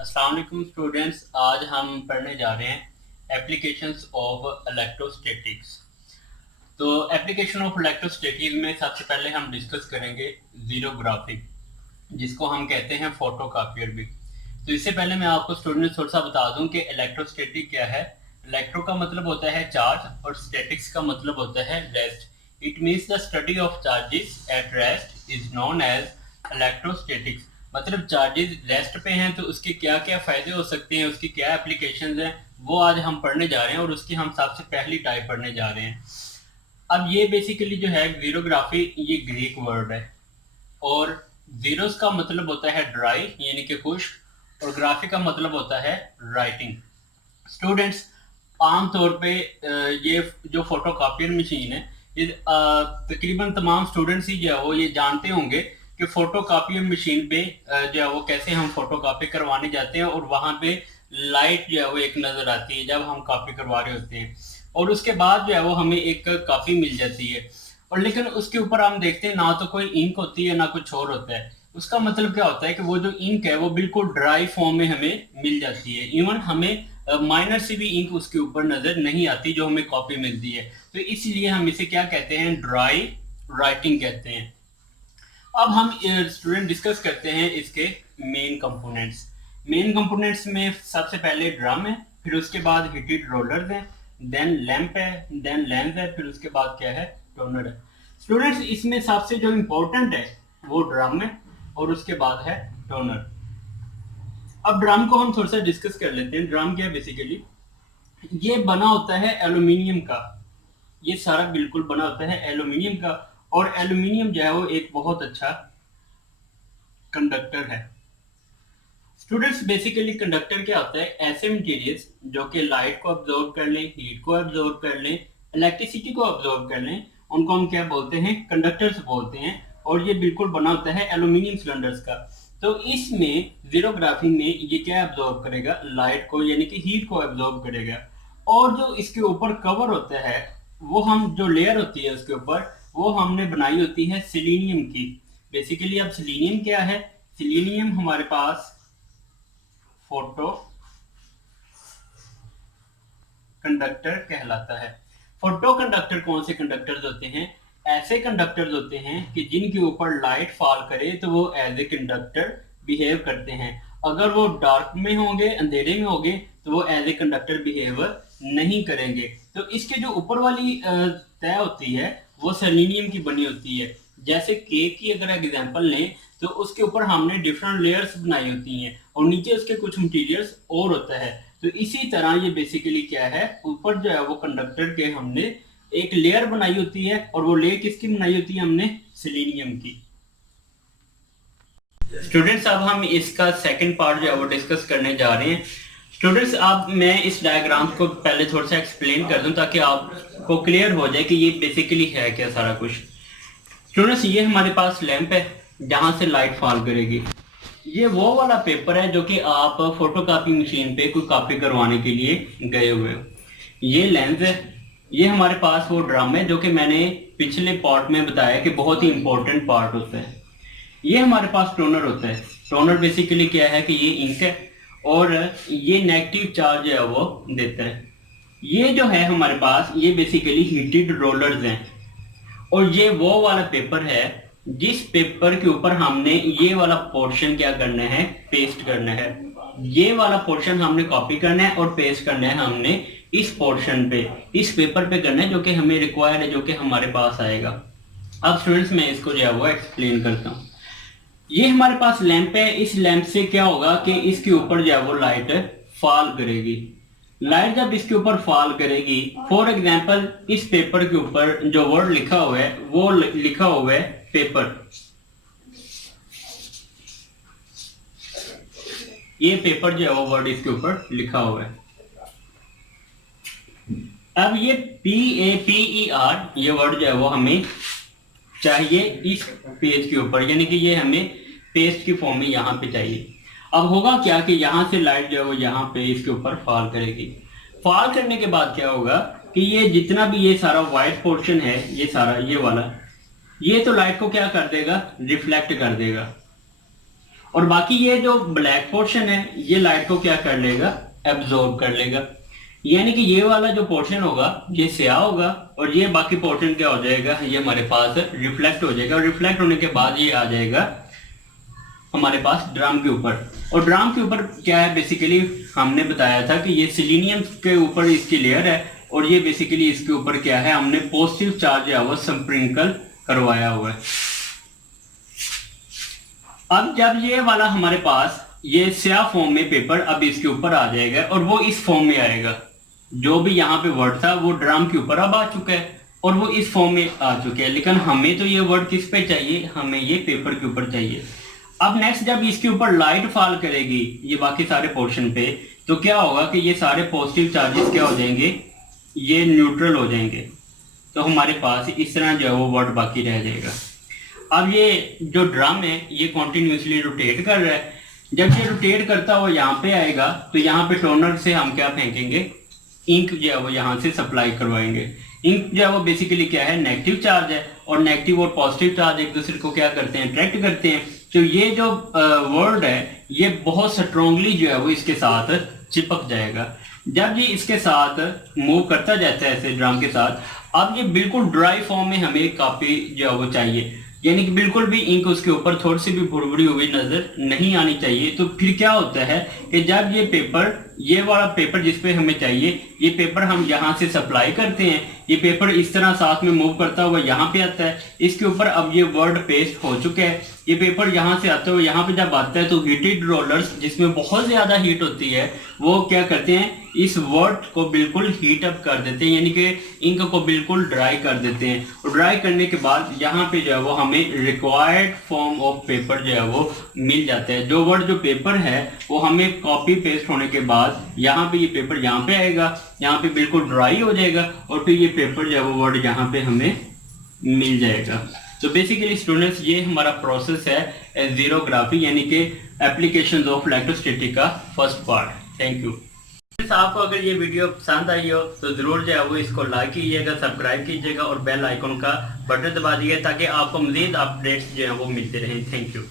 अस्सलाम वालेकुम स्टूडेंट्स। आज हम पढ़ने जा रहे हैं एप्लीकेशंस ऑफ इलेक्ट्रोस्टैटिक्स। तो एप्लीकेशन ऑफ इलेक्ट्रोस्टैटिक्स में सबसे पहले हम डिस्कस करेंगे ज़ीरोग्राफी, जिसको हम कहते हैं फोटोकॉपियर भी। तो इससे पहले मैं आपको स्टूडेंट्स थोड़ा सा बता दूं कि इलेक्ट्रोस्टैटिक क्या है। इलेक्ट्रो का मतलब होता है चार्ज और स्टैटिक्स का मतलब होता है rest. It means the study of charges at rest is known as electrostatics. मतलब चार्जेस रेस्ट पे हैं तो उसके क्या क्या फायदे हो सकते हैं, उसकी क्या एप्लीकेशंस हैं, वो आज हम पढ़ने जा रहे हैं और उसकी हम सबसे पहली टाइप पढ़ने जा रहे हैं। अब ये बेसिकली जो है ज़ीरोग्राफी, ये ग्रीक वर्ड है और जीरोस का मतलब होता है ड्राई यानी कि खुश्क और ग्राफी का मतलब होता है राइटिंग। स्टूडेंट्स, आमतौर पे ये जो फोटोकॉपियर मशीन है, ये तकरीबन तमाम स्टूडेंट्स ही जो है वो ये जानते होंगे कि फोटोकॉपियर मशीन पे जो है वो कैसे हम फोटोकॉपी करवाने जाते हैं और वहाँ पे लाइट जो है वो एक नज़र आती है जब हम कॉपी करवा रहे होते हैं और उसके बाद जो है वो हमें एक कॉपी मिल जाती है। और लेकिन उसके ऊपर हम देखते हैं ना तो कोई इंक होती है ना कुछ और होता है। उसका मतलब क्या होता है कि वो जो इंक है वो बिल्कुल ड्राई फॉर्म में हमें मिल जाती है। इवन हमें माइनर से भी इंक उसके ऊपर नजर नहीं आती जो हमें कॉपी मिलती है। तो इसलिए हम इसे क्या कहते हैं, ड्राई राइटिंग कहते हैं। अब हम स्टूडेंट डिस्कस करते हैं इसके मेन कंपोनेंट्स। मेन कंपोनेंट्स में सबसे पहले ड्रम है, फिर उसके बाद हीटेड रोलर्स हैं, देन लैंप है, देन लेंस है, फिर उसके बाद क्या है, टोनर है। स्टूडेंट्स, इसमें सबसे जो इम्पोर्टेंट है वो ड्रम है और उसके बाद है टोनर। अब ड्रम को हम थोड़ा सा डिस्कस कर लेते हैं। ड्रम क्या है बेसिकली, ये बना होता है एल्यूमिनियम का। ये सारा बिल्कुल बना होता है एल्यूमिनियम का और एल्यूमिनियम जो है वो एक बहुत अच्छा कंडक्टर है। स्टूडेंट्स, बेसिकली कंडक्टर क्या होता है, ऐसे मटेरियल्स जो कि लाइट को अब्जॉर्ब कर लें, हीट को अब्जॉर्ब कर लें, इलेक्ट्रिसिटी को अब्जॉर्ब कर लें, उनको हम क्या बोलते हैं, कंडक्टर्स बोलते हैं। और ये बिल्कुल बना होता है एल्यूमिनियम सिलेंडर्स का। तो इसमें ज़ीरोग्राफी में ये क्या अब्जॉर्ब करेगा, लाइट को यानी कि हीट को अब्जॉर्ब करेगा। और जो इसके ऊपर कवर होता है, वो हम जो लेयर होती है उसके ऊपर, वो हमने बनाई होती है सिलीनियम की। बेसिकली अब सिलीनियम क्या है, सिलीनियम हमारे पास फोटो कंडक्टर कहलाता है। फोटो कंडक्टर कौन से कंडक्टर्स होते हैं, ऐसे कंडक्टर्स होते हैं कि जिनके ऊपर लाइट फॉल करे तो वो एज ए कंडक्टर बिहेव करते हैं। अगर वो डार्क में होंगे, अंधेरे में होंगे, तो वो एज ए कंडक्टर बिहेव नहीं करेंगे। तो इसके जो ऊपर वाली तय होती है वो सेलेनियम की बनी होती है। जैसे केक की अगर एग्जांपल लें तो उसके ऊपर हमने डिफरेंट लेयर्स बनाई होती हैं और नीचे उसके कुछ मटेरियल्स और होता है। तो इसी तरह ये बेसिकली क्या है, ऊपर जो है वो कंडक्टर के हमने एक लेयर बनाई होती है और वो लेयर किसकी बनाई होती है, हमने सेलेनियम की। स्टूडेंट्स, अब हम इसका सेकंड पार्ट जो है वो डिस्कस करने जा रहे हैं। स्टूडेंट्स, अब मैं इस डायग्राम को पहले थोड़ा सा एक्सप्लेन कर दूं ताकि आपको क्लियर हो जाए कि ये बेसिकली है क्या सारा कुछ। स्टूडेंट्स, ये हमारे पास लैंप है जहां से लाइट फॉल करेगी। ये वो वाला पेपर है जो कि आप फोटोकॉपी मशीन पे कोई कॉपी करवाने के लिए गए हुए हो। ये लेंस है। ये हमारे पास वो ड्रम है जो कि मैंने पिछले पार्ट में बताया कि बहुत ही इंपॉर्टेंट पार्ट होता है। ये हमारे पास टोनर होता है। टोनर बेसिकली क्या है कि ये इंक है और ये नेगेटिव चार्ज है वो देता है। ये जो है हमारे पास, ये बेसिकली हीटेड रोलर्स हैं और ये वो वाला पेपर है जिस पेपर के ऊपर हमने ये वाला पोर्शन क्या करना है, पेस्ट करना है। ये वाला पोर्शन हमने कॉपी करना है और पेस्ट करना है हमने इस पोर्शन पे, इस पेपर पे करना है जो कि हमें रिक्वायर्ड है, जो कि हमारे पास आएगा। अब स्टूडेंट्स, मैं इसको जो है वो एक्सप्लेन करता हूँ। ये हमारे पास लैंप है। इस लैंप से क्या होगा कि इसके ऊपर जो है वो लाइट फॉल करेगी। लाइट जब इसके ऊपर फॉल करेगी, फॉर एग्जांपल इस पेपर के ऊपर जो वर्ड लिखा हुआ है वो लिखा हुआ है पेपर। ये पेपर जो है वो वर्ड इसके ऊपर लिखा हुआ है। अब ये PAPER ये वर्ड जो है वो हमें चाहिए इस पेज के ऊपर, यानी कि ये हमें पेस्ट की फॉर्म में यहाँ पे चाहिए। अब होगा क्या कि यहाँ से लाइट जो है वो यहाँ पे इसके ऊपर फॉल करेगी। फॉल करने के बाद क्या होगा कि ये जितना भी ये सारा व्हाइट पोर्शन है, ये सारा ये वाला, ये तो लाइट को क्या कर देगा, रिफ्लेक्ट कर देगा। और बाकी ये जो ब्लैक पोर्शन है ये लाइट को क्या कर लेगा, एब्जॉर्ब कर लेगा। यानी कि ये वाला जो पोर्शन होगा ये स्याह होगा और ये बाकी पोर्शन क्या हो जाएगा, ये हमारे पास रिफ्लेक्ट हो जाएगा। और रिफ्लेक्ट होने के बाद ये आ जाएगा हमारे पास ड्रम के ऊपर। और ड्रम के ऊपर क्या है, बेसिकली हमने बताया था कि ये सिलीनियम के ऊपर इसकी लेयर है और ये बेसिकली इसके ऊपर क्या है, हमने पॉजिटिव चार्ज है वो स्प्रिंकल करवाया हुआ है। अब जब ये वाला हमारे पास ये स्याह फॉर्म में पेपर अब इसके ऊपर आ जाएगा और वो इस फॉर्म में आएगा। जो भी यहाँ पे वर्ड था वो ड्रम के ऊपर अब आ चुका है और वो इस फॉर्म में आ चुके हैं, लेकिन हमें तो ये वर्ड किस पे चाहिए, हमें ये पेपर के ऊपर चाहिए। अब नेक्स्ट जब इसके ऊपर लाइट फॉल करेगी ये बाकी सारे पोर्शन पे, तो क्या होगा कि ये सारे पॉजिटिव चार्जेस क्या हो जाएंगे, ये न्यूट्रल हो जाएंगे। तो हमारे पास इस तरह जो है वो वर्ड बाकी रह जाएगा। अब ये जो ड्रम है ये कॉन्टिन्यूसली रोटेट कर रहा है। जब ये रोटेट करता हुआ यहाँ पे आएगा तो यहाँ पे टोनर से हम क्या फेंकेंगे, इंक जो है वो यहाँ से सप्लाई करवाएंगे। इंक जो है वो बेसिकली क्या है, नेगेटिव चार्ज है और नेगेटिव और पॉजिटिव चार्ज एक दूसरे को क्या करते हैं, अट्रैक्ट करते हैं। तो ये जो वर्ड है ये बहुत स्ट्रांगली जो है वो इसके साथ चिपक जाएगा। जब ये इसके साथ मूव करता जाता है ऐसे ड्रम के साथ, अब ये बिल्कुल ड्राई फॉर्म में हमें कॉपी जो है वो चाहिए, यानी कि बिल्कुल भी इंक उसके ऊपर थोड़ी सी भी भुरभुरी हुई नजर नहीं आनी चाहिए। तो फिर क्या होता है कि जब ये पेपर, ये वाला पेपर जिस पे हमें चाहिए, ये पेपर हम यहाँ से सप्लाई करते हैं, ये पेपर इस तरह साथ में मूव करता हुआ यहाँ पे आता है। इसके ऊपर अब ये वर्ड पेस्ट हो चुका है। ये पेपर यहाँ से आते हुए यहाँ पे जब आता है तो हीटेड रोलर्स जिसमें बहुत ज्यादा हीट होती है वो क्या करते हैं, इस वर्ड को बिल्कुल हीट अप कर देते हैं, यानी कि इंक को बिल्कुल ड्राई कर देते हैं। और ड्राई करने के बाद यहाँ पे जो है वो हमें रिक्वायर्ड फॉर्म ऑफ पेपर जो है वो मिल जाता है। जो वर्ड जो पेपर है वो हमें कॉपी पेस्ट होने के बाद यहाँ पे ये पेपर यहाँ पे आएगा, यहाँ पे बिल्कुल ड्राई हो जाएगा और फिर ये पेपर जो है वो वर्ड यहाँ पे हमें मिल जाएगा। तो बेसिकली स्टूडेंट्स ये हमारा प्रोसेस है ज़ीरोग्राफी यानी कि एप्लीकेशंस ऑफ इलेक्ट्रोस्टैटिक का फर्स्ट पार्ट। Thank you. आपको अगर ये वीडियो पसंद आई हो तो जरूर जो है वो इसको लाइक कीजिएगा, सब्सक्राइब कीजिएगा और बेल आइकन का बटन दबा दीजिएगा ताकि आपको मजीद अपडेट्स जो है वो मिलते रहें। Thank you.